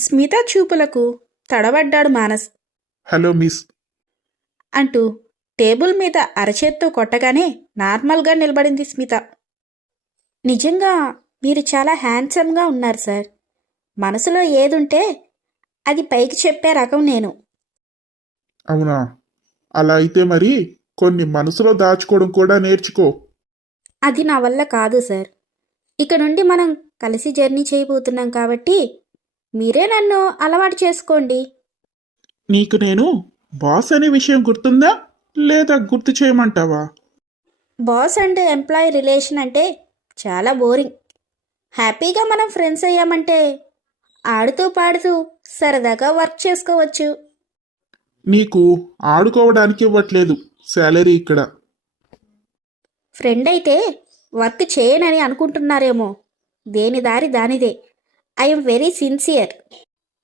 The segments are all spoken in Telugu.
స్మిత చూపులకు తడబడ్డాడు మానస్. Hello miss. అంటూ టేబుల్ మీద అరచేత్తో కొట్టగానే నార్మల్గా నిలబడింది స్మిత. నిజంగా మీరు చాలా హ్యాండ్సమ్గా ఉన్నారు సార్. మనసులో ఏదుంటే అది పైకి చెప్పే రకం నేను. అవునా? అలా అయితే మరి కొన్ని మనసులో దాచుకోవడం కూడా నేర్చుకో. అది నా వల్ల కాదు సార్. ఇక నుండి మనం కలిసి జర్నీ చేయబోతున్నాం కాబట్టి మీరే నన్ను అలవాటు చేసుకోండి. నీకు నేను బాస్ అనే విషయం గుర్తుందా? లేదా గుర్తు చేయమంటావా? బాస్ అండ్ ఎంప్లాయీ రిలేషన్ అంటే చాలా బోరింగ్. హ్యాపీగా మనం ఫ్రెండ్స్ అయ్యామంటే ఆడుతూ పాడుతూ సరదాగా వర్క్ చేసుకోవచ్చు. నీకు ఆడుకోవడానికి ఇవ్వట్లేదు శాలరీ ఇక్కడ. ఫ్రెండ్ అయితే వర్క్ చేయనని అనుకుంటున్నారేమో. దేని దారి దానిదే. I'm very sincere.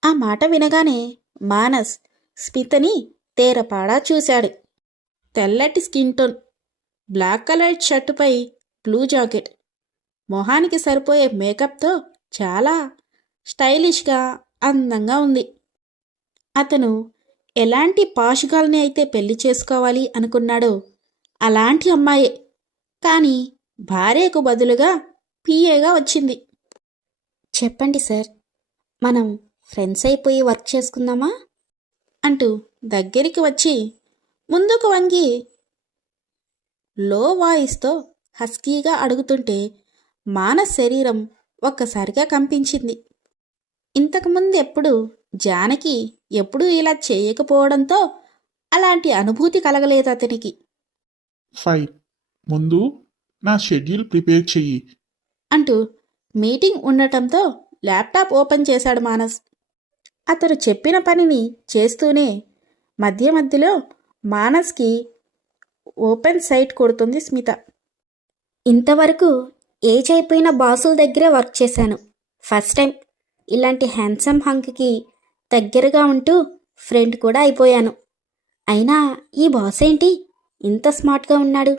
ఆ మాట వినగానే మానస్ స్మితని తేరపాడా చూశాడు. తెల్లటి స్కిన్ టోన్ బ్లాక్ కలర్ షర్టుపై బ్లూ జాకెట్ మొహానికి సరిపోయే మేకప్తో చాలా స్టైలిష్గా అందంగా ఉంది. అతను ఎలాంటి పాషుగాల్ని అయితే పెళ్ళి చేసుకోవాలి అనుకున్నాడో అలాంటి అమ్మాయే. కానీ భార్యకు బదులుగా పిఏగా వచ్చింది. చెప్పండి సార్. మనం ఫ్రెండ్స్ అయిపోయి వర్క్ చేసుకుందామా? అంటూ దగ్గరికి వచ్చి ముందుకు వంగి లో వాయిస్తో హస్కీగా అడుగుతుంటే మానస్ శరీరం ఒక్కసారిగా కంపించింది. ఇంతకుముందు ఎప్పుడు జానకి ఎప్పుడూ ఇలా చేయకపోవడంతో అలాంటి అనుభూతి కలగలేదు అతనికి. ఫైన్. ముందు నా షెడ్యూల్ ప్రిపేర్ చెయ్యి. అంటూ మీటింగ్ ఉండటంతో ల్యాప్టాప్ ఓపెన్ చేశాడు మానస్. అతడు చెప్పిన పనిని చేస్తూనే మధ్య మధ్యలో మానస్కి ఓపెన్ సైట్ కొడుతుంది స్మిత. ఇంతవరకు ఏజ్ అయిపోయిన బాసుల దగ్గరే వర్క్ చేశాను. ఫస్ట్ టైం ఇలాంటి హ్యాండ్సమ్ హంక్కి దగ్గరగా ఉంటూ ఫ్రెండ్ కూడా అయిపోయాను. అయినా ఈ బాస్ ఏంటి? ఇంత స్మార్ట్గా ఉన్నాడు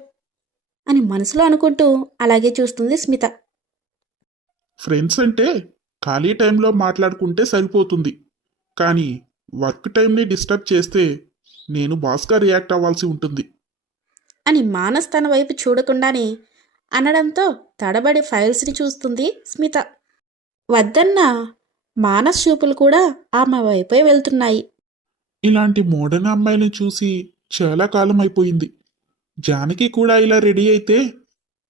అని మనసులో అనుకుంటూ అలాగే చూస్తుంది స్మిత. ఫ్రెండ్స్ అంటే ఖాళీ టైంలో మాట్లాడుకుంటే సరిపోతుంది. కానీ వర్క్ టైంని డిస్టర్బ్ చేస్తే నేను బాస్గా రియాక్ట్ అవ్వాల్సి ఉంటుంది. అని మానస్ తన వైపు చూడకుండానే అనడంతో తడబడి ఫైల్స్ని చూస్తుంది స్మిత. వద్దన్న మానస్ చూపులు కూడా ఆమె వైపే వెళ్తున్నాయి. ఇలాంటి మోడర్న్ అమ్మాయిని చూసి చాలా కాలం అయిపోయింది. జానకి కూడా ఇలా రెడీ అయితే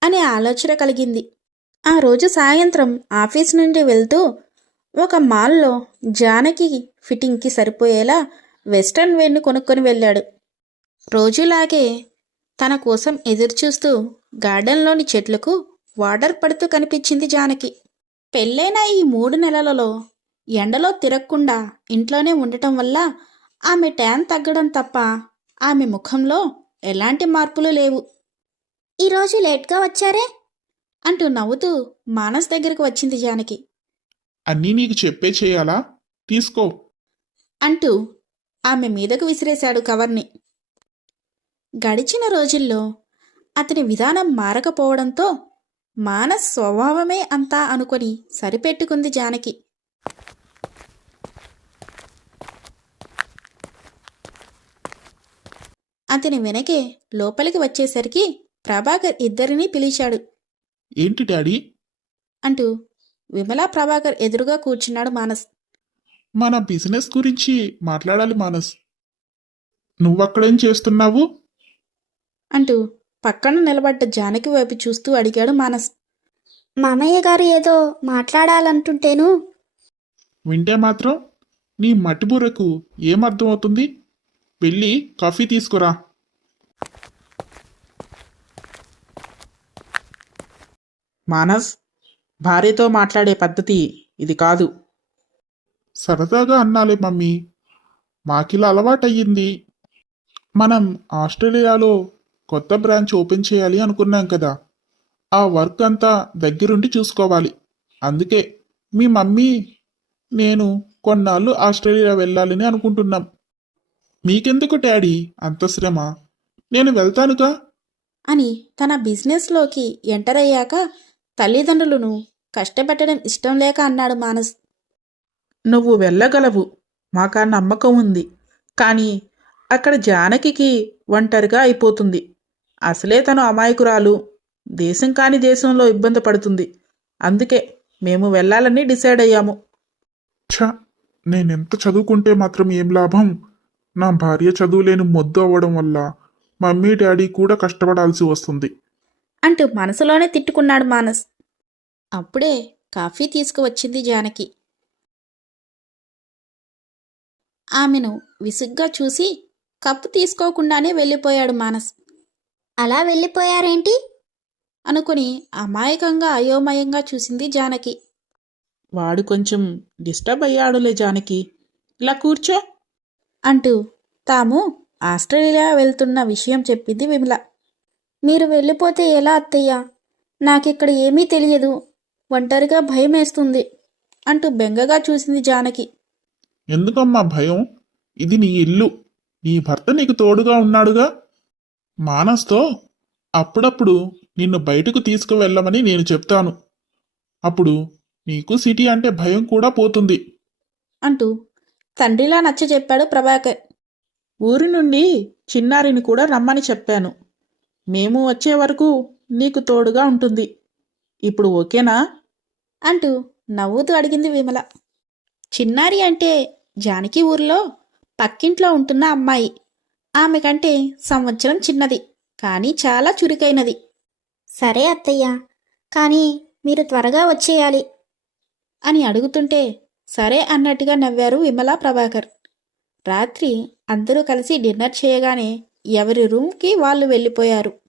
అనే ఆలోచన కలిగింది. ఆ రోజు సాయంత్రం ఆఫీస్ నుండి వెళ్తూ ఒక మాల్లో జానకి ఫిట్టింగ్కి సరిపోయేలా వెస్ట్రన్ వేర్ని కొనుక్కొని వెళ్ళాడు. రోజులాగే తన కోసం ఎదురుచూస్తూ గార్డెన్లోని చెట్లకు వాటర్ పడుతూ కనిపించింది జానకి. పెళ్ళైన ఈ మూడు నెలలలో ఎండలో తిరగకుండా ఇంట్లోనే ఉండటం వల్ల ఆమె ట్యాన్ తగ్గడం తప్ప ఆమె ముఖంలో ఎలాంటి మార్పులు లేవు. ఈరోజు లేట్గా వచ్చారే? అంటూ నవ్వుతూ మానస్ దగ్గరకు వచ్చింది జానకి. అన్నీ నీకు చెప్పే చేయాలా? తీసుకో. అంటూ ఆమె మీదకు విసిరేశాడు కవర్ని. గడిచిన రోజుల్లో అతని విధానం మారకపోవడంతో మానస్ స్వభావమే అంతా అనుకొని సరిపెట్టుకుంది జానకి. అతని వెనకే లోపలికి వచ్చేసరికి ప్రభాకర్ ఇద్దరినీ పిలిచాడు. ఏంటి డాడీ? అంటూ విమలా ప్రభాకర్ ఎదురుగా కూర్చున్నాడు మానస్. మన బిజినెస్ గురించి మాట్లాడాలి మానస్. నువ్వక్కడేం చేస్తున్నావు? అంటూ పక్కన నిలబడ్డ జానకి వైపు చూస్తూ అడిగాడు మానస్. మామయ్య గారు ఏదో మాట్లాడాలంటుంటేను. వింటే మాత్రం నీ మట్టిబుర్రకు ఏం అర్థమవుతుంది? వెళ్ళి కాఫీ తీసుకురా. మానస్ భార్యతో మాట్లాడే పద్ధతి ఇది కాదు. సరదాగా అన్నాలే మమ్మీ. మాకిలా అలవాటయ్యింది. మనం ఆస్ట్రేలియాలో కొత్త బ్రాంచ్ ఓపెన్ చేయాలి అనుకున్నాం కదా. ఆ వర్క్ అంతా దగ్గరుండి చూసుకోవాలి. అందుకే మీ మమ్మీ నేను కొన్నాళ్ళు ఆస్ట్రేలియా వెళ్ళాలని అనుకుంటున్నాం. మీకెందుకు డాడీ అంత శ్రమ? నేను వెళ్తానుగా? అని తన బిజినెస్లోకి ఎంటర్ అయ్యాక తల్లిదండ్రులను కష్టపెట్టడం ఇష్టం లేక అన్నాడు మానస్. నువ్వు వెళ్ళగలవు. మాకా నమ్మకం ఉంది. కానీ అక్కడ జానకికి ఒంటరిగా అయిపోతుంది. అసలే తను అమాయకురాలు. దేశం కాని దేశంలో ఇబ్బంది పడుతుంది. అందుకే మేము వెళ్ళాలని డిసైడ్ అయ్యాము. ఛ! నేనెంత చదువుకుంటే మాత్రం ఏం లాభం? నా భార్య చదువులేని మొద్దు అవ్వడం వల్ల మమ్మీ డాడీ కూడా కష్టపడాల్సి వస్తుంది. అంటూ మనసులోనే తిట్టుకున్నాడు మానస్. అప్పుడే కాఫీ తీసుకువచ్చింది జానకి. ఆమెను విసుగ్గా చూసి కప్పు తీసుకోకుండానే వెళ్ళిపోయాడు మానస్. అలా వెళ్ళిపోయారేంటి? అనుకుని అమాయకంగా అయోమయంగా చూసింది జానకి. వాడు కొంచెం డిస్టర్బ్ అయ్యాడులే జానకి. ఇలా కూర్చో. అంటూ తాము ఆస్ట్రేలియా వెళ్తున్న విషయం చెప్పింది విమల. మీరు వెళ్ళిపోతే ఎలా అత్తయ్య? నాకిక్కడ ఏమీ తెలియదు. ఒంటరిగా భయం వేస్తుంది అంటూ బెంగగా చూసింది జానకి. ఎందుకమ్మా భయం? ఇది నీ ఇల్లు. నీ భర్త నీకు తోడుగా ఉన్నాడుగా? మానస్తో అప్పుడప్పుడు నిన్ను బయటకు తీసుకువెళ్ళమని నేను చెప్తాను. అప్పుడు నీకు సిటీ అంటే భయం కూడా పోతుంది. అంటూ తండ్రిలా నచ్చ చెప్పాడు ప్రభాకర్. ఊరి నుండి చిన్నారిని కూడా రమ్మని చెప్పాను. మేము వచ్చే వరకు నీకు తోడుగా ఉంటుంది. ఇప్పుడు ఓకేనా? అంటూ నవ్వుతూ అడిగింది విమల. చిన్నారి అంటే జానకి ఊర్లో పక్కింట్లో ఉంటున్న అమ్మాయి. ఆమె కంటే సంవత్సరం చిన్నది కానీ చాలా చురుకైనది. సరే అత్తయ్య కానీ మీరు త్వరగా వచ్చేయాలి అని అడుగుతుంటే సరే అన్నట్టుగా నవ్వారు విమల ప్రభాకర్. రాత్రి అందరూ కలిసి డిన్నర్ చేయగానే ఎవరి రూమ్కి వాళ్ళు వెళ్ళిపోయారు.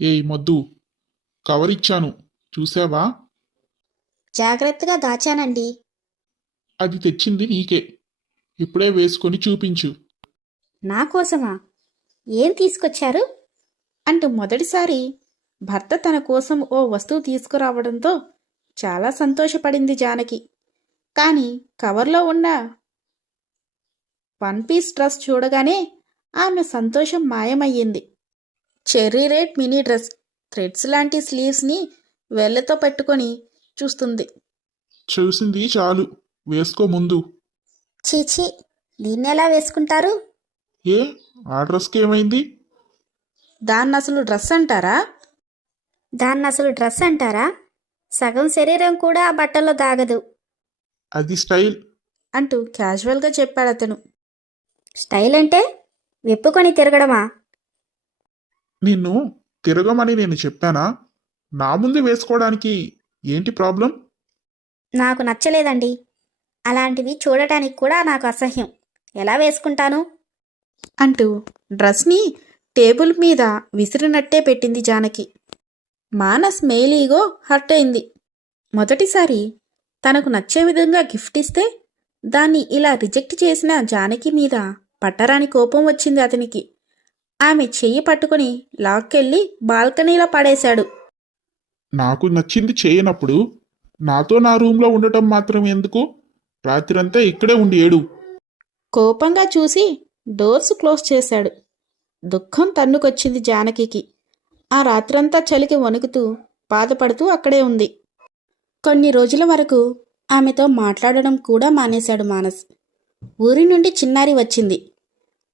ఏయ్ మొద్దు కవర్ ఇచ్చాను చూసావా? జాగ్రత్తగా దాచానండి. అది తెచ్చింది నీకే ఇప్పుడే వేసుకొని చూపించు. నా కోసమా? ఏం తీసుకొచ్చారు? అంటూ మొదటిసారి భర్త తన కోసం ఓ వస్తువు తీసుకురావడంతో చాలా సంతోషపడింది జానకి. కానీ కవర్లో ఉన్న వన్ పీస్ డ్రెస్ చూడగానే ఆమె సంతోషం మాయమయ్యింది. Cherry red mini dress threads లాంటి స్లీవ్స్ని వేళ్ళతో పెట్టుకొని చూస్తుంది. చూసింది చాలు వేసుకో ముందు. చీచీ దీన్నెలా వేసుకుంటారు? ఏ ఆ డ్రెస్కి ఏమైంది? దాన్ని అసలు డ్రెస్ అంటారా? దాన్ని అసలు డ్రెస్ అంటారా? సగం శరీరం కూడా ఆ బట్టల్లో దాగదు. అది స్టైల్. అంటూ క్యాజువల్గా చెప్పాడు అతను. స్టైల్ అంటే? విప్పుకొని తిరగడమా? నిన్ను తిరగమని నేను చెప్పానా? నా ముందు వేసుకోవడానికి ఏంటి ప్రాబ్లం? నాకు నచ్చలేదండి. అలాంటివి చూడటానికి కూడా నాకు అసహ్యం. ఎలా వేసుకుంటాను? అంటూ డ్రెస్ని టేబుల్ మీద విసిరినట్టే పెట్టింది జానకి. మానస్ మేలీగో హర్ట్ అయింది. మొదటిసారి తనకు నచ్చే విధంగా గిఫ్ట్ ఇస్తే దాన్ని ఇలా రిజెక్ట్ చేసిన జానకి మీద పట్టరాని కోపం వచ్చింది అతనికి. ఆమె చెయ్యి పట్టుకుని లాక్కెళ్ళి బాల్కనీలో పడేశాడు. నాకు నచ్చింది చేయనప్పుడు నాతో నా రూమ్లో ఉండటం మాత్రం ఎందుకు? రాత్రంతా ఇక్కడే ఉండి ఏడు. కోపంగా చూసి డోర్స్ క్లోజ్ చేశాడు. దుఃఖం తన్నుకొచ్చింది జానకికి. ఆ రాత్రంతా చలికి వణుకుతూ బాధపడుతూ అక్కడే ఉంది. కొన్ని రోజుల వరకు ఆమెతో మాట్లాడడం కూడా మానేశాడు మానస్. ఊరి నుండి చిన్నారి వచ్చింది.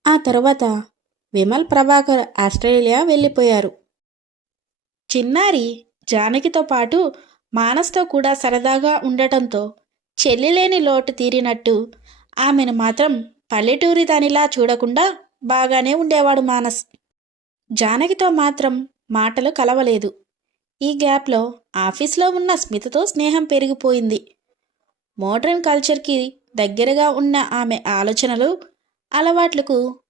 ఆ తర్వాత విమల్ ప్రభాకర్ ఆస్ట్రేలియా వెళ్ళిపోయారు. చిన్నారి జానకితో పాటు మానస్తో కూడా సరదాగా ఉండటంతో చెల్లిలేని లోటు తీరినట్టు ఆమెను మాత్రం పల్లెటూరి దానిలా చూడకుండా బాగానే ఉండేవాడు మానస్. జానకితో మాత్రం మాటలు కలవలేదు. ఈ గ్యాప్లో ఆఫీస్లో ఉన్న స్మితతో స్నేహం పెరిగిపోయింది. మోడ్రన్ కల్చర్కి దగ్గరగా ఉన్న ఆమె ఆలోచనలు అలవాట్లకు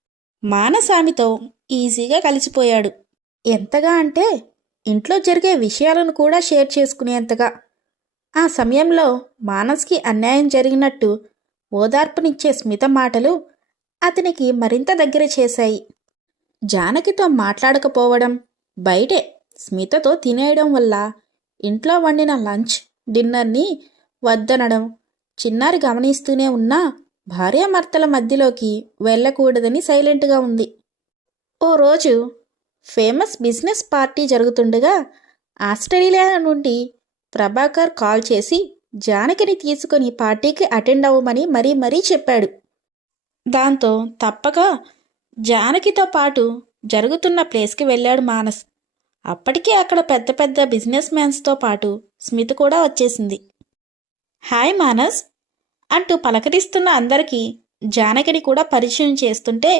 మానసామితో ఈజీగా కలిసిపోయాడు. ఎంతగా అంటే ఇంట్లో జరిగే విషయాలను కూడా షేర్ చేసుకునేంతగా. ఆ సమయంలో మానస్కి అన్యాయం జరిగినట్టు ఓదార్పునిచ్చే స్మిత మాటలు అతనికి మరింత దగ్గర చేశాయి. జానకితో మాట్లాడకపోవడం బయటే స్మితతో తినేయడం వల్ల ఇంట్లో వండిన లంచ్ డిన్నర్ని వద్దనడం చిన్నారి గమనిస్తూనే ఉన్నా భార్యామర్తల మధ్యలోకి వెళ్ళకూడదని సైలెంట్గా ఉంది. ఓ రోజు ఫేమస్ బిజినెస్ పార్టీ జరుగుతుండగా ఆస్ట్రేలియా నుండి ప్రభాకర్ కాల్ చేసి జానకిని తీసుకొని పార్టీకి అటెండ్ అవ్వమని మరీ మరీ చెప్పాడు. దాంతో తప్పక జానకితో పాటు జరుగుతున్న ప్లేస్కి వెళ్ళాడు మానస్. అప్పటికే అక్కడ పెద్ద పెద్ద బిజినెస్ మ్యాన్స్తో పాటు స్మిత్ కూడా వచ్చేసింది. హాయ్ మానస్ అంటూ పలకరిస్తున్న అందరికీ జానకిని కూడా పరిచయం చేస్తుంటే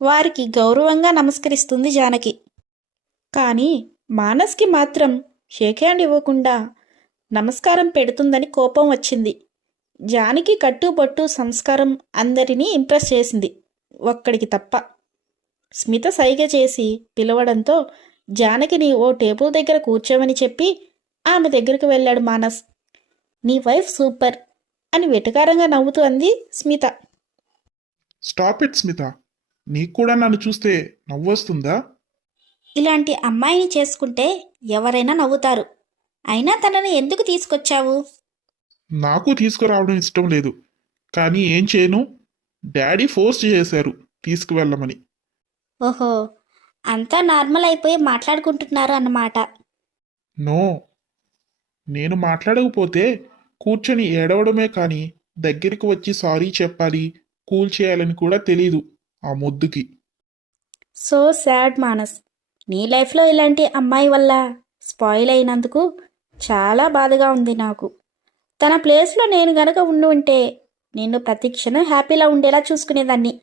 వారికి గౌరవంగా నమస్కరిస్తుంది జానకి. కానీ మానస్కి మాత్రం షేక్ హ్యాండ్ ఇవ్వకుండా నమస్కారం పెడుతుందని కోపం వచ్చింది. జానకి కట్టుబొట్టు సంస్కారం అందరినీ ఇంప్రెస్ చేసింది. ఒక్కడికి తప్ప స్మిత సైగ చేసి పిలవడంతో జానకిని ఓ టేబుల్ దగ్గర కూర్చోమని చెప్పి ఆమె దగ్గరకు వెళ్ళాడు మానస్. నీ వైఫ్ సూపర్ అని వెటకారంగా నవ్వుతూ అంది స్మిత. Stop it Smitha. నీకు కూడా నన్ను చూస్తే నవ్వొస్తుందా? ఇలాంటి అమ్మాయిని చేసుకుంటే ఎవరైనా నవ్వుతారు. అయినా తనని ఎందుకు తీసుకొచ్చావు? నాకు తీసుకురావడం ఇష్టం లేదు. కానీ ఏం చేయను? డాడీ ఫోర్స్ చేశారు తీసుకువెళ్ళమని. ఓహో అంతా నార్మల్ అయిపోయి మాట్లాడుకుంటున్నారు అన్నమాట. నో నేను మాట్లాడకపోతే కూర్చొని ఏడవడమే కానీ దగ్గరికి వచ్చి సారీ చెప్పాలి కూల్ చేయాలని కూడా తెలీదు ఆ ముద్దుకి. So sad Manas. నీ లైఫ్లో ఇలాంటి అమ్మాయి వల్ల స్పాయిల్ అయినందుకు చాలా బాధగా ఉంది నాకు. తన ప్లేస్లో నేను గనక ఉండి ఉంటే నిన్ను ప్రతి క్షణం హ్యాపీలా ఉండేలా చూసుకునేదాన్ని.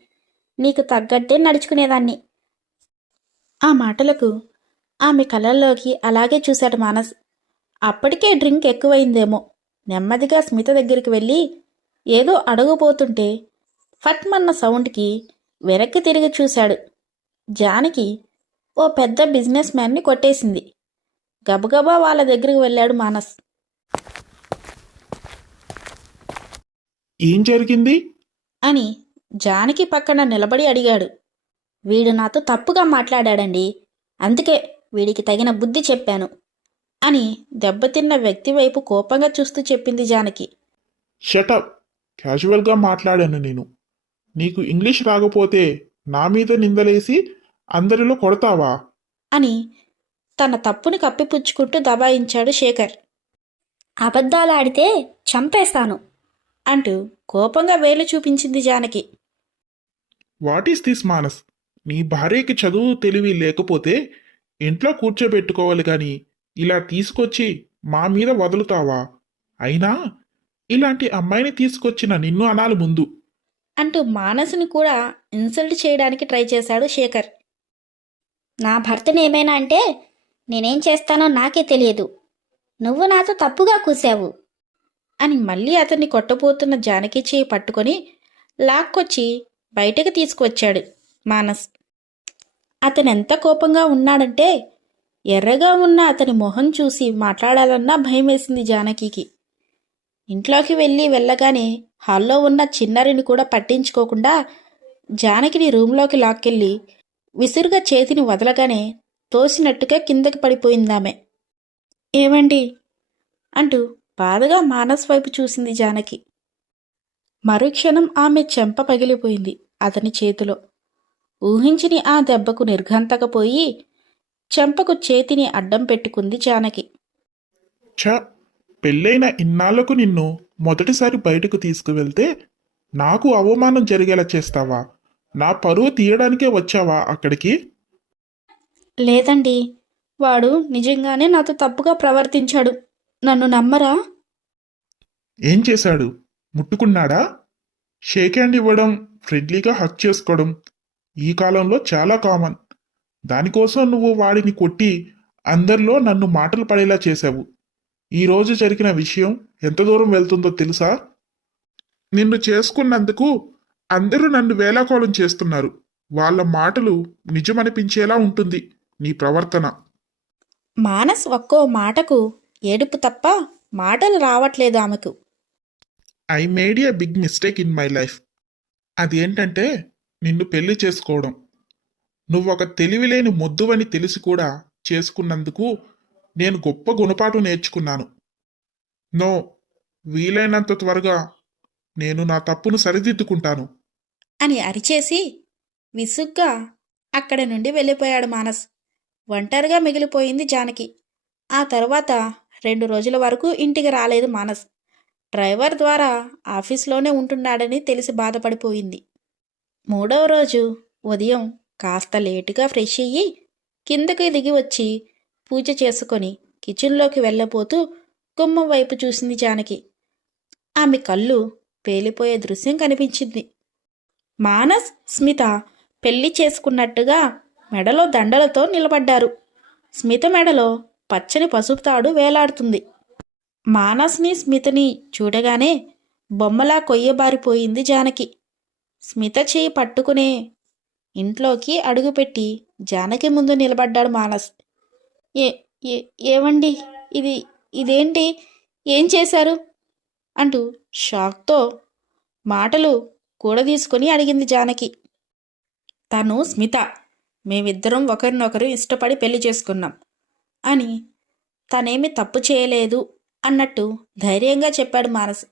నీకు తగ్గట్టే నడుచుకునేదాన్ని. ఆ మాటలకు ఆమె కళ్ళల్లోకి అలాగే చూశాడు మానస్. అప్పటికే డ్రింక్ ఎక్కువైందేమో. నెమ్మదిగా స్మిత దగ్గరికి వెళ్ళి ఏదో అడగబోతుంటే ఫట్మన్న సౌండ్కి వెనక్కి తిరిగి చూశాడు. జానకి ఓ పెద్ద బిజినెస్ మ్యాన్ని కొట్టేసింది. గబగబా వాళ్ళ దగ్గరికి వెళ్ళాడు మానస్. ఏం జరిగింది? అని జానకి పక్కన నిలబడి అడిగాడు. వీడు నాతో తప్పుగా మాట్లాడాడండి. అందుకే వీడికి తగిన బుద్ధి చెప్పాను. అని దెబ్బతిన్న వ్యక్తి వైపు కోపంగా చూస్తూ చెప్పింది జానకి. షటప్ క్యాజువల్గా మాట్లాడాను నేను. నీకు ఇంగ్లీష్ రాకపోతే నా మీద నిందలేసి అందరిలో కొడతావా? అని తన తప్పుని కప్పిపుచ్చుకుంటూ దబాయించాడు శేఖర్. అబద్ధాలు ఆడితే చంపేస్తాను అంటూ కోపంగా వేలు చూపించింది Janaki. What is this Manas నీ భార్యకి చదువు తెలివి లేకపోతే ఇంట్లో కూర్చోబెట్టుకోవాలి కానీ ఇలా తీసుకొచ్చి మా మీద వదులుతావా? అయినా ఇలాంటి అమ్మాయిని తీసుకొచ్చిన నిన్ను అనాలి ముందు. అంటూ మానసుని కూడా ఇన్సల్ట్ చేయడానికి ట్రై చేశాడు శేఖర్. నా భర్తను ఏమైనా అంటే నేనేం చేస్తానో నాకే తెలియదు. నువ్వు నాతో తప్పుగా కూసావు. అని మళ్ళీ అతన్ని కొట్టబోతున్న జానకి చేయి పట్టుకొని లాక్కొచ్చి బయటకు తీసుకువచ్చాడు మానస్. అతను ఎంత కోపంగా ఉన్నాడంటే ఎర్రగా ఉన్న అతని మొహం చూసి మాట్లాడాలన్నా భయమేసింది జానకికి. ఇంట్లోకి వెళ్ళి వెళ్ళగానే హాల్లో ఉన్న చిన్నారిని కూడా పట్టించుకోకుండా జానకిని రూంలోకి లాక్కెళ్ళి విసురుగా చేతిని వదలగానే తోసినట్టుగా కిందకి పడిపోయిందామె. ఏమండి? అంటూ బాధగా మానస్ వైపు చూసింది జానకి. మరుక్షణం ఆమె చెంప పగిలిపోయింది అతని చేతిలో. ఊహించిని ఆ దెబ్బకు నిర్ఘంతకపోయి చెంపకు చేతిని అడ్డం పెట్టుకుంది జానకి. ఛ! పెళ్ళైన ఇన్నాళ్ళకు నిన్ను మొదటిసారి బయటకు తీసుకువెళ్తే నాకు అవమానం జరిగేలా చేస్తావా? నా పరువు తీయడానికే వచ్చావా అక్కడికి? లేదండి. వాడు నిజంగానే నాతో తప్పుగా ప్రవర్తించాడు. నన్ను నమ్మరా? ఏం చేశాడు? ముట్టుకున్నాడా? షేక్ హ్యాండ్ ఇవ్వడం ఫ్రెండ్లీగా హక్ చేసుకోవడం ఈ కాలంలో చాలా కామన్. దానికోసం నువ్వు వాడిని కొట్టి అందరిలో నన్ను మాటలు పడేలా చేశావు. ఈ రోజు జరిగిన విషయం ఎంత దూరం వెళ్తుందో తెలుసా? నిన్ను చేసుకున్నందుకు అందరూ నన్ను వేలాకోళం చేస్తున్నారు. వాళ్ళ మాటలు నిజమనిపించేలా ఉంటుంది నీ ప్రవర్తన. మానస్ ఒక్కో మాటకు ఏడుపు తప్ప మాటలు రావట్లేదు ఆమెకు. I made a big mistake in my life అదేంటంటే నిన్ను పెళ్ళి చేసుకోవడం. నువ్వొక తెలివిలేని మొద్దువని తెలిసి కూడా చేసుకున్నందుకు నేను గొప్ప గుణపాఠం నేర్చుకున్నాను. నో వీలైనంత త్వరగా నేను నా తప్పును సరిదిద్దుకుంటాను. అని అరిచేసి విసుగ్గా అక్కడి నుండి వెళ్ళిపోయాడు మానస్. ఒంటరిగా మిగిలిపోయింది జానకి. ఆ తర్వాత రెండు రోజుల వరకు ఇంటికి రాలేదు మానస్. డ్రైవర్ ద్వారా ఆఫీస్లోనే ఉంటున్నాడని తెలిసి బాధపడిపోయింది. మూడవ రోజు ఉదయం కాస్త లేటుగా ఫ్రెష్ అయ్యి కిందకి దిగి వచ్చి పూజ చేసుకొని కిచెన్లోకి వెళ్ళబోతూ గుమ్మం వైపు చూసింది జానకి. ఆమె కళ్ళు పేలిపోయే దృశ్యం కనిపించింది. మానస్ స్మిత పెళ్ళి చేసుకున్నట్టుగా మెడలో దండలతో నిలబడ్డారు. స్మిత మెడలో పచ్చని పసుపు తాడు వేలాడుతుంది. మానస్ని స్మితని చూడగానే బొమ్మలా కొయ్యబారిపోయింది జానకి. స్మిత చేయి పట్టుకునే ఇంట్లోకి అడుగుపెట్టి జానకి ముందు నిలబడ్డాడు మానస్. ఏ ఏ ఏవండి? ఇది ఇదేంటి? ఏం చేశారు? అంటూ షాక్తో మాటలు కూడదీసుకొని అడిగింది జానకి. తను స్మిత మేమిద్దరం ఒకరినొకరు ఇష్టపడి పెళ్ళి చేసుకున్నాం. అని తనేమి తప్పు చేయలేదు అన్నట్టు ధైర్యంగా చెప్పాడు మానస్.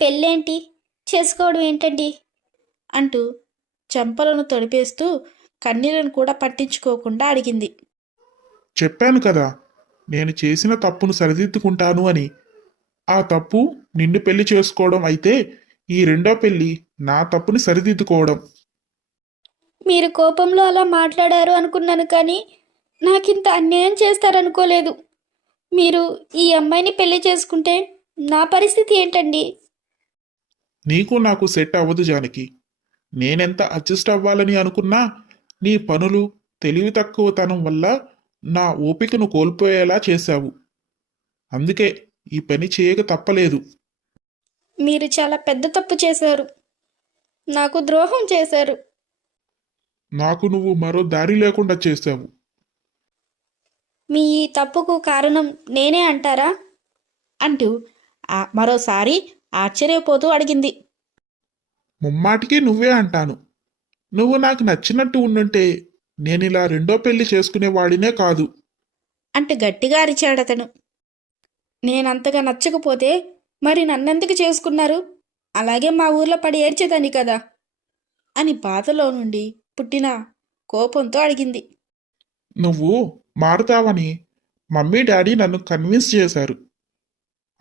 పెళ్ళేంటి? చేసుకోవడం ఏంటండి? అంటూ చెంపలను తొడిపేస్తూ కన్నీళ్ళను కూడా పట్టించుకోకుండా అడిగింది. చెప్పాను కదా నేను చేసిన తప్పును సరిదిద్దుకుంటాను అని. ఆ తప్పు నిన్ను పెళ్ళి చేసుకోవడం అయితే ఈ రెండో పెళ్ళి నా తప్పుని సరిదిద్దుకోవడం. మీరు కోపంలో అలా మాట్లాడారు అనుకున్నాను కానీ నాకింత అన్యాయం చేస్తారనుకోలేదు. మీరు ఈ అమ్మాయిని పెళ్ళి చేసుకుంటే నా పరిస్థితి ఏంటండి? నీకు నాకు సెట్ అవ్వదు జానకి. నేనెంత అడ్జస్ట్ అవ్వాలని అనుకున్నా నీ పనులు తెలివి తక్కువతనం వల్ల నా ఓపికను కోల్పోయేలా చేశావు. అందుకే ఈ పని చేయక తప్పలేదు. మీరు చాలా పెద్ద తప్పు చేశారు. నాకు ద్రోహం చేశారు. నాకు నువ్వు మరో దారి లేకుండా చేశావు. మీ ఈ తప్పుకు కారణం నేనే అంటారా? అంటూ ఆ మరోసారి ఆశ్చర్యపోతూ అడిగింది. ముమ్మాటికి నువ్వే అంటాను. నువ్వు నాకు నచ్చినట్టు ఉండుంటే నేనిలా రెండో పెళ్ళి చేసుకునేవాడినే కాదు. అంటూ గట్టిగా అరిచాడతను నేనంతగా నచ్చకపోతే మరి నన్నెందుకు చేసుకున్నారు? అలాగే మా ఊర్లో పడి ఏడ్చేదాన్ని కదా? అని బాధలో నుండి పుట్టిన కోపంతో అడిగింది. నువ్వు మారుతావని మమ్మీ డాడీ నన్ను కన్విన్స్ చేశారు.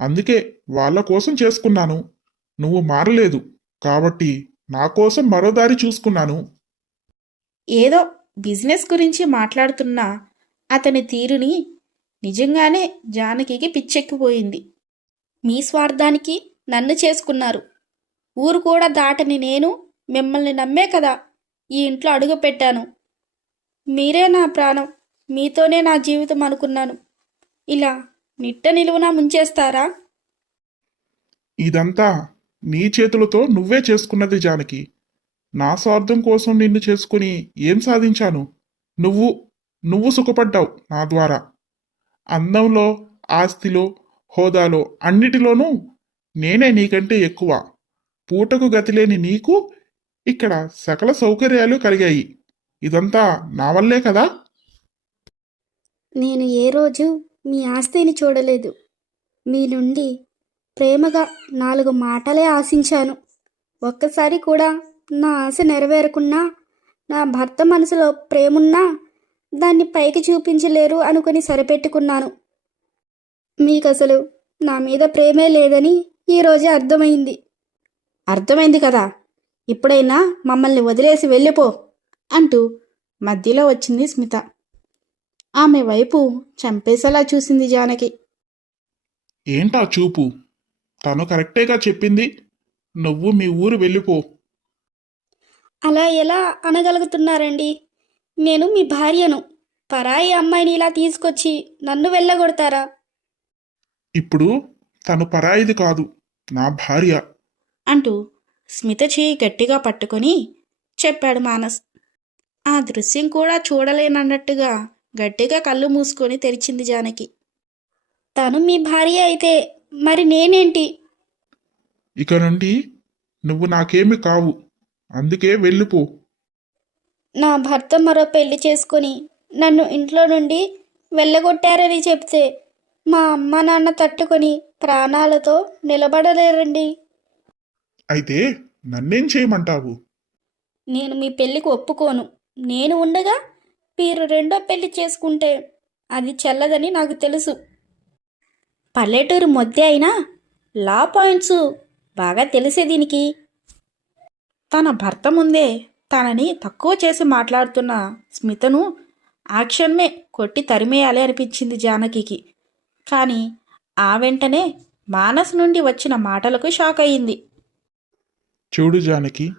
అందుకే వాళ్ళ కోసం చేసుకున్నాను. నువ్వు మారలేదు. కాబట్టి నా కోసం మరో దారి చూసుకున్నాను. ఏదో బిజినెస్ గురించి మాట్లాడుతున్న అతని తీరుని నిజంగానే జానకికి పిచ్చెక్కిపోయింది. మీ స్వార్థానికి నన్ను చేసుకున్నారు. ఊరు కూడా దాటని నేను మిమ్మల్ని నమ్మే కదా ఈ ఇంట్లో అడుగు పెట్టాను మీరే నా ప్రాణం మీతోనే నా జీవితం అనుకున్నాను. ఇలా నిట్ట నిలువున ముంచేస్తారా? ఇదంతా నీ చేతులతో నువ్వే చేసుకున్నది జానకి. నా స్వార్థం కోసం నిన్ను చేసుకుని ఏం సాధించాను? నువ్వు నువ్వు సుఖపడ్డావు నా ద్వారా. అందంలో ఆస్తిలో హోదాలో అన్నిటిలోనూ నేనే నీకంటే ఎక్కువ. పూటకు గతిలేని నీకు ఇక్కడ సకల సౌకర్యాలు కలిగాయి. ఇదంతా నా వల్లే కదా? నేను ఏ రోజు మీ ఆస్తిని చూడలేదు. మీ నుండి ప్రేమగా నాలుగు మాటలే ఆశించాను. ఒక్కసారి కూడా నా ఆశ నెరవేరకున్నా నా భర్త మనసులో ప్రేమున్నా దాన్ని పైకి చూపించలేరు అనుకుని సరిపెట్టుకున్నాను. మీకు అసలు నా మీద ప్రేమే లేదని ఈరోజే అర్థమైంది. అర్థమైంది కదా? ఇప్పుడైనా మమ్మల్ని వదిలేసి వెళ్ళిపో అంటూ మధ్యలో వచ్చింది స్మిత. ఆమె వైపు చంపేసేలా చూసింది జానకి. ఏంటా చూపు? తను కరెక్టేగా చెప్పింది. నువ్వు మీ ఊరు వెళ్ళిపో. అలా ఎలా అనగలుగుతున్నారండి? నేను మీ భార్యను. పరాయి అమ్మాయిని ఇలా తీసుకొచ్చి నన్ను వెళ్ళగొడతారా? ఇప్పుడు తను పరాయిది కాదు నా భార్య. అంటూ స్మిత చేయి గట్టిగా పట్టుకొని చెప్పాడు మానస్. ఆ దృశ్యం కూడా చూడలేనన్నట్టుగా గట్టిగా కళ్ళు మూసుకొని తెరిచింది జానకి. తను మీ భార్య అయితే మరి నేనేంటి? ఇక నుండి నువ్వు నాకేమి కావు. అందుకే వెళ్ళిపో. నా భర్త మరో పెళ్ళి చేసుకొని నన్ను ఇంట్లో నుండి వెళ్ళగొట్టారని చెప్తే మా అమ్మ నాన్న తట్టుకొని ప్రాణాలతో నిలబడలేరండి. అయితే నన్నేం చేయమంటావు? నేను మీ పెళ్ళికి ఒప్పుకోను. నేను ఉండగా మీరు రెండో పెళ్ళి చేసుకుంటే అది చెల్లదని నాకు తెలుసు. పల్లెటూరు మొద్దే అయినా లా పాయింట్స్ బాగా తెలిసే దీనికి. తన భర్త ముందే తనని తక్కువ చేసి మాట్లాడుతున్న స్మితను ఆ కొట్టి తరిమేయాలి అనిపించింది జానకికి. కానీ ఆ వెంటనే మానస్ నుండి వచ్చిన మాటలకు షాక్ అయింది చూడు జానకి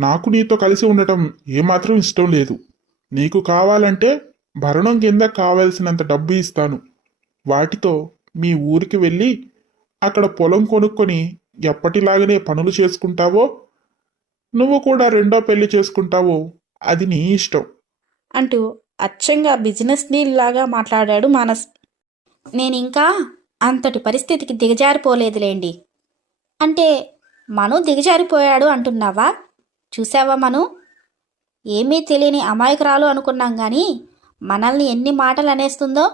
నాకు నీతో కలిసి ఉండటం ఏమాత్రం ఇష్టం లేదు. నీకు కావాలంటే భరణం కింద కావలసినంత డబ్బు ఇస్తాను. వాటితో మీ ఊరికి వెళ్ళి అక్కడ పొలం కొనుక్కొని ఎప్పటిలాగనే పనులు చేసుకుంటావో? నువ్వు కూడా రెండో పెళ్ళి చేసుకుంటావో? అది నీ ఇష్టం. అంటూ అచ్చంగా బిజినెస్ లాగా మాట్లాడాడు మానస్. నేను ఇంకా అంతటి పరిస్థితికి దిగజారిపోలేదులేండి. అంటే మను దిగజారిపోయాడు అంటున్నావా? చూసావా మను? ఏమీ తెలియని అమాయకురాలు అనుకున్నాం కానీ మనల్ని ఎన్ని మాటలు అనేస్తుందో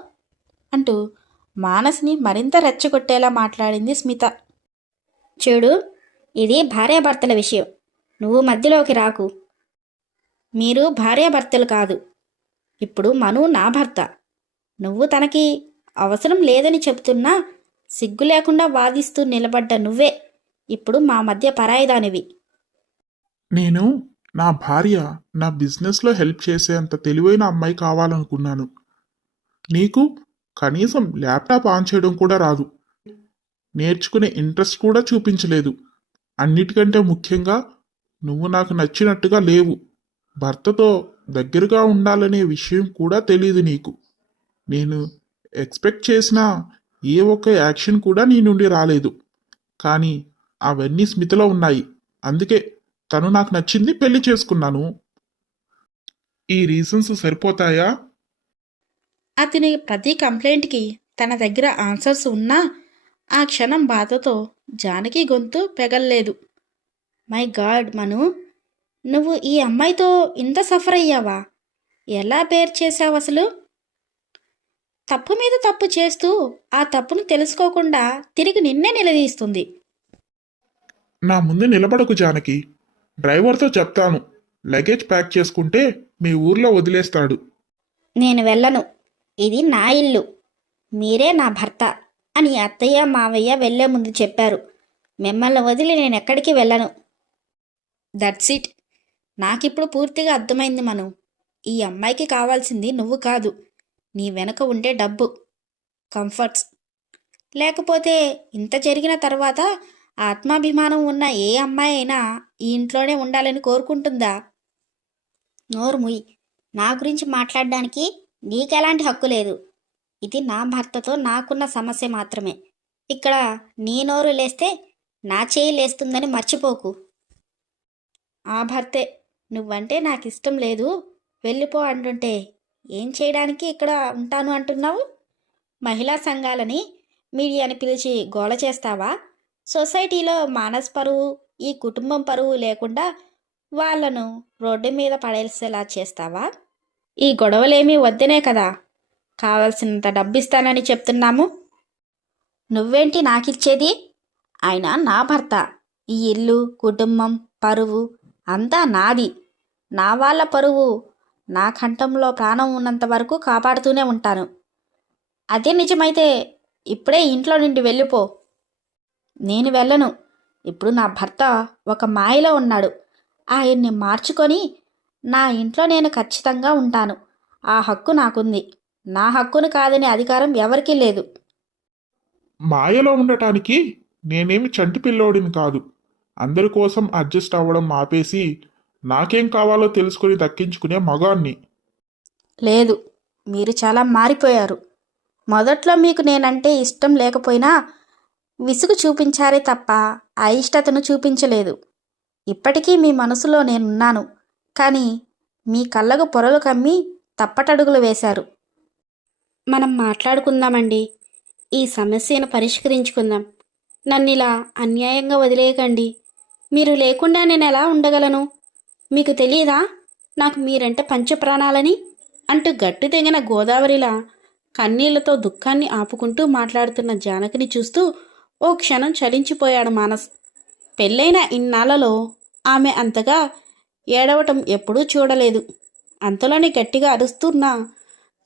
అంటూ మానస్ని మరింత రెచ్చగొట్టేలా మాట్లాడింది స్మిత. చూడు ఇది భార్యాభర్తల విషయం. నువ్వు మధ్యలోకి రాకు. మీరు భార్యాభర్తలు కాదు. ఇప్పుడు మను నా భర్త. నువ్వు తనకి అవసరం లేదని చెప్తున్నా సిగ్గు లేకుండా వాదిస్తూ నిలబడ్డ నువ్వే. ఇప్పుడు మా మధ్య పరాయిదానివి నేను నా భార్య నా బిజినెస్లో హెల్ప్ చేసేంత తెలివైన అమ్మాయి కావాలనుకున్నాను. నీకు కనీసం ల్యాప్టాప్ ఆన్ చేయడం కూడా రాదు. నేర్చుకునే ఇంట్రెస్ట్ కూడా చూపించలేదు. అన్నిటికంటే ముఖ్యంగా నువ్వు నాకు నచ్చినట్టుగా లేవు. భర్తతో దగ్గరగా ఉండాలనే విషయం కూడా తెలియదు నీకు. నేను ఎక్స్పెక్ట్ చేసిన ఏ ఒక్క యాక్షన్ కూడా నీ నుండి రాలేదు. కానీ అవన్నీ స్మితిలో ఉన్నాయి. అందుకే తను నాకు నచ్చింది పెళ్ళి చేసుకున్నాను. ఈ రీజన్స్ సరిపోతాయా? అతని ప్రతి కంప్లైంట్కి తన దగ్గర ఆన్సర్స్ ఉన్నా ఆ క్షణం బాధతో జానకి గొంతు పెగల్లేదు. మై గాడ్ మను నువ్వు ఈ అమ్మాయితో ఇంత సఫర్ అయ్యావా? ఎలా బేర్ చేసావు అసలు? తప్పు మీద తప్పు చేస్తూ ఆ తప్పును తెలుసుకోకుండా తిరిగి నిన్నే నిలదీస్తుంది. నా ముందు నిలబడకు జానకి. డ్రైవర్తో చెప్తాను. లగేజ్ ప్యాక్ చేసుకుంటే మీ ఊర్లో వదిలేస్తాడు. నేను వెళ్ళను. ఇది నా ఇల్లు. మీరే నా భర్త అని అత్తయ్య మావయ్య వెళ్ళే ముందు చెప్పారు. మిమ్మల్ని వదిలి నేను ఎక్కడికి వెళ్ళను. దట్స్ ఇట్ నాకిప్పుడు పూర్తిగా అర్థమైంది మను. ఈ అమ్మాయికి కావాల్సింది నువ్వు కాదు. నీ వెనక ఉండే డబ్బు కంఫర్ట్స్ లేకపోతే ఇంత జరిగిన తర్వాత ఆత్మాభిమానం ఉన్న ఏ అమ్మాయి అయినా ఈ ఇంట్లోనే ఉండాలని కోరుకుంటుందా? నోరు ముయ్. నా గురించి మాట్లాడడానికి నీకెలాంటి హక్కు లేదు. ఇది నా భర్తతో నాకున్న సమస్య మాత్రమే. ఇక్కడ నీ నోరు లేస్తే నా చేయి లేస్తుందని మర్చిపోకు. ఆ భర్తే నువ్వంటే నాకు ఇష్టం లేదు. వెళ్ళిపో అంటుంటే ఏం చేయడానికి ఇక్కడ ఉంటాను అంటున్నావు? మహిళా సంఘాలని మీడియాని పిలిచి గోల చేస్తావా? సొసైటీలో మానస్ పరువు ఈ కుటుంబం పరువు లేకుండా వాళ్ళను రోడ్డు మీద పడేసేలా చేస్తావా? ఈ గొడవలేమీ వద్దనే కదా. కావలసినంత డబ్బిస్తానని చెప్తున్నాము. నువ్వేంటి నాకిచ్చేది? ఆయన నా భర్త ఈ ఇల్లు కుటుంబం పరువు అంతా నాది. నా వాళ్ళ పరువు నా కంఠంలో ప్రాణం ఉన్నంత వరకు కాపాడుతూనే ఉంటాను. అదే నిజమైతే ఇప్పుడే ఇంట్లో నుండి వెళ్ళిపో. నేను వెళ్ళను. ఇప్పుడు నా భర్త ఒక మాయలో ఉన్నాడు. ఆయన్ని మార్చుకొని నా ఇంట్లో నేను ఖచ్చితంగా ఉంటాను. ఆ హక్కు నాకుంది. నా హక్కును కాదనే అధికారం ఎవరికీ లేదు. మాయలో ఉండటానికి నేనేమి చంటి పిల్లోడిని కాదు. అందరి కోసం అడ్జస్ట్ అవ్వడం ఆపేసి నాకేం కావాలో తెలుసుకుని దక్కించుకునే మగాన్ని. లేదు. మీరు చాలా మారిపోయారు. మొదట్లో మీకు నేనంటే ఇష్టం లేకపోయినా విసుగు చూపించారే తప్ప అయిష్టతను చూపించలేదు. ఇప్పటికీ మీ మనసులో నేనున్నాను. కానీ మీ కళ్ళకు పొరలు కమ్మి తప్పటడుగులు వేశారు. మనం మాట్లాడుకుందామండి. ఈ సమస్యను పరిష్కరించుకుందాం. నన్ను ఇలా అన్యాయంగా వదిలేయకండి. మీరు లేకుండా నేను ఎలా ఉండగలను? మీకు తెలియదా? నాకు మీరంటే పంచప్రాణాలని? అంటూ గట్టు తెగిన గోదావరిలా కన్నీళ్ళతో దుఃఖాన్ని ఆపుకుంటూ మాట్లాడుతున్న జానకిని చూస్తూ ఓ క్షణం చలించిపోయాడు మానస్. పెళ్ళైన ఇన్నాళ్ళలో ఆమె అంతగా ఏడవటం ఎప్పుడూ చూడలేదు. అంతలోనే గట్టిగా అరుస్తున్న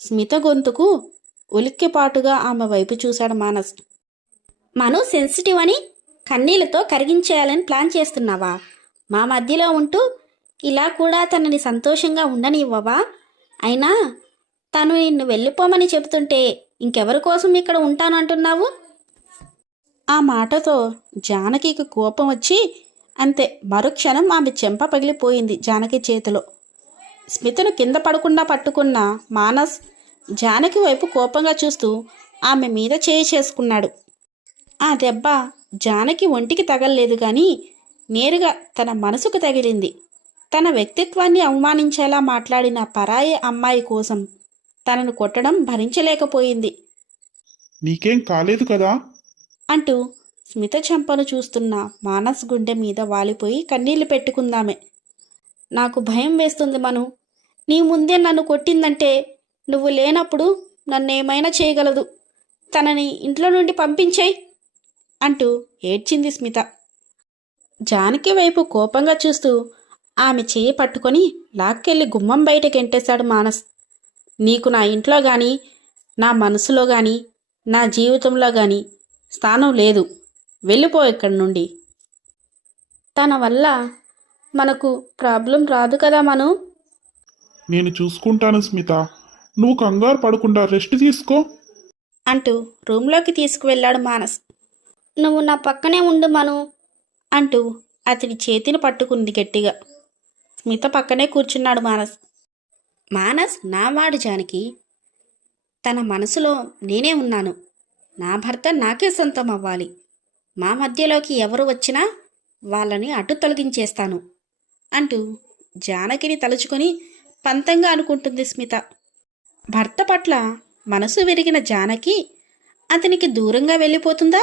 స్మిత గొంతుకు ఉలిక్కిపాటుగా ఆమె వైపు చూశాడు మానస్. మను సెన్సిటివ్ అని కన్నీళ్ళతో కరిగించేయాలని ప్లాన్ చేస్తున్నావా? మా మధ్యలో ఉంటూ ఇలా కూడా తనని సంతోషంగా ఉండనివ్వవా? అయినా తను నిన్ను వెళ్ళిపోమని చెబుతుంటే ఇంకెవరి కోసం ఇక్కడ ఉంటానంటున్నావు? ఆ మాటతో జానకికి కోపం వచ్చి అంతే. మరుక్షణం ఆమె చెంప పగిలిపోయింది జానకి చేతిలో. స్మితను కింద పడకుండా పట్టుకున్న మానస్ జానకి వైపు కోపంగా చూస్తూ ఆమె మీద చేయి చేసుకున్నాడు. ఆ దెబ్బ జానకి ఒంటికి తగలలేదు కానీ నేరుగా తన మనసుకు తగిలింది. తన వ్యక్తిత్వాన్ని అవమానించేలా మాట్లాడిన పరాయి అమ్మాయి కోసం తనను కొట్టడం భరించలేకపోయింది. నీకేం కాలేదు కదా? అంటూ స్మిత చంపను చూస్తున్న మానస్ గుండె మీద వాలిపోయి కన్నీళ్ళు పెట్టుకుందామే. నాకు భయం వేస్తుంది మను. నీ ముందే నన్ను కొట్టిందంటే నువ్వు లేనప్పుడు నన్ను ఏమైనా చేయగలదు. తనని ఇంట్లో నుండి పంపించేయ్ అంటూ ఏడ్చింది స్మిత. జానకి వైపు కోపంగా చూస్తూ ఆమె చేయి పట్టుకొని లాక్కెళ్ళి గుమ్మం బయటకు గెంటేశాడు మానస్. నీకు నా ఇంట్లో కానీ నా మనసులో కానీ నా జీవితంలో కానీ స్థానం లేదు. వెళ్ళిపో ఇక్కడి నుండి. తన వల్ల మనకు ప్రాబ్లం రాదు కదా మను? నేను చూసుకుంటాను స్మిత. నువ్వు కంగారు పడకుండా రెస్ట్ తీసుకో. అంటూ రూమ్లోకి తీసుకువెళ్ళాడు మానస్. నువ్వు నా పక్కనే ఉండు మను అంటూ అతడి చేతిని పట్టుకుంది గట్టిగా. స్మిత పక్కనే కూర్చున్నాడు మానస్. మానస్ నా వాడు జానకి తన మనసులో నేనే ఉన్నాను. నా భర్త నాకే సొంతం అవ్వాలి. మా మధ్యలోకి ఎవరు వచ్చినా వాళ్ళని అటు తొలగించేస్తాను అంటూ జానకిని తలుచుకొని పంతంగా అనుకుంటుంది స్మిత. భర్త పట్ల మనసు విరిగిన జానకి అతనికి దూరంగా వెళ్ళిపోతుందా?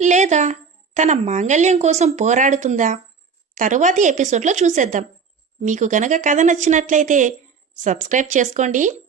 లేదా తన మాంగల్యం కోసం పోరాడుతుందా? తరువాతి ఎపిసోడ్లో చూసేద్దాం. మీకు గనక కథ నచ్చినట్లయితే సబ్స్క్రైబ్ చేసుకోండి.